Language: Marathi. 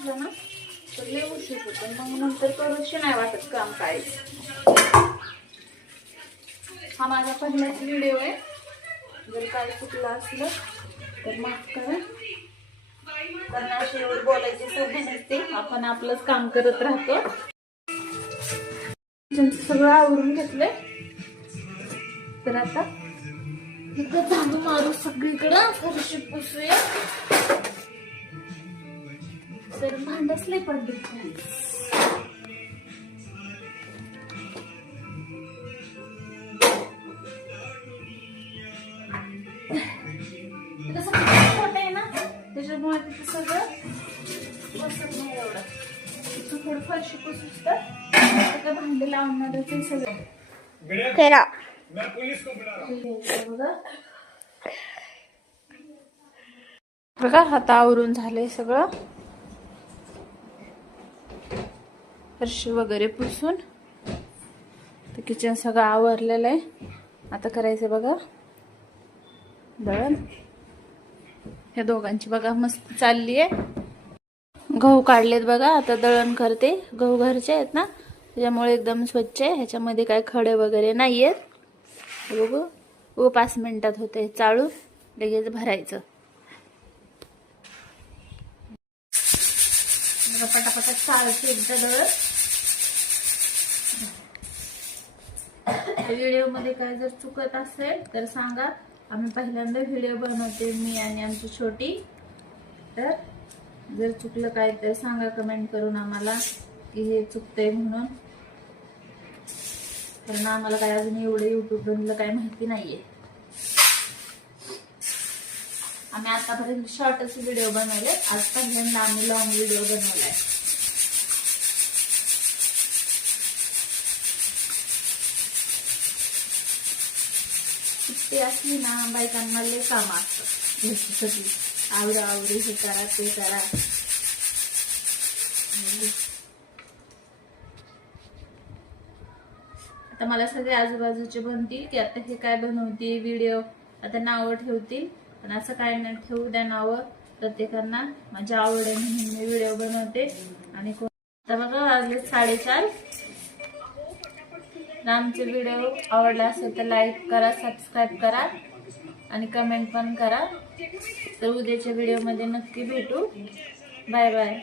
म्हटलं ना तर लय उशीर होतो, मग नंतर करूशी नाही वाटत काम काय. हा माझा पहिलाच व्हिडिओ आहे, जर काय चुकलं असलं तर माफ करा. कारण अशी एवढी बोलायची सवय नसते, आपण आपलंच काम करत राहतो. सगळं आवरून घेतलंय, तर आता इथं झाडू मारू सगळीकडं, फरशी पुसूया. तर भांडच लय पडले. कसं छोट आहे ना, त्याच्यामुळे तिथे सगळं बसत नाही एवढं. थोडं फरशी पुसूस तर भांडे लावणार ते सगळं करा. बघा आता आवरून झालंय सगळं, फरशी वगैरे पुसून तर किचन सगळं आवरलेलं आहे. आता करायचं बघा दळण. ह्या दोघांची बघा मस्त चालली आहे. गहू काढलेत बघा, आता दळण करते. गहू घरचे आहेत ना, त्याच्यामुळे एकदम स्वच्छ आहे, ह्याच्यामध्ये काय खडे वगैरे नाही आहेत. बघू 5 मिनिटात होते चाळून, लगेच भरायचं. पटापटा चाळते एकदा दळण. व्हिडिओ मध्ये काय जर चुकत असेल तर सांगा. आम्ही पहिल्यांदा व्हिडिओ बनवते, मी आणि आमची छोटी. तर जर चुकलं काय तर सांगा कमेंट करून आम्हाला की हे चुकतंय म्हणून, कारण आम्हाला काय अजून एवढं युट्यूब बनलं काय माहिती नाहीये. आम्ही आतापर्यंत शॉर्टच व्हिडिओ बनवले, आज पहिल्यांदा आम्ही लॉंग व्हिडिओ बनवलाय. सुट्टी असली ना बायकांना लय काम असतं घरची, आवडा आवडी हे करा ते करा. आता मला सगळे आजूबाजूचे बनतील की आता हे काय बनवते व्हिडिओ, आता नावं ठेवतील. पण असं काय नाही, ठेवू द्या नावं, प्रत्येकांना माझ्या आवड आहे म्हणून मी व्हिडिओ बनवते. आणि आता बघा वाजले 4:30. आमचे व्हिडिओ आवडला असेल तर लाईक करा, सबस्क्राईब करा आणि कमेंट पण करा. तर उद्याच्या व्हिडिओमध्ये नक्की भेटू. Bye bye.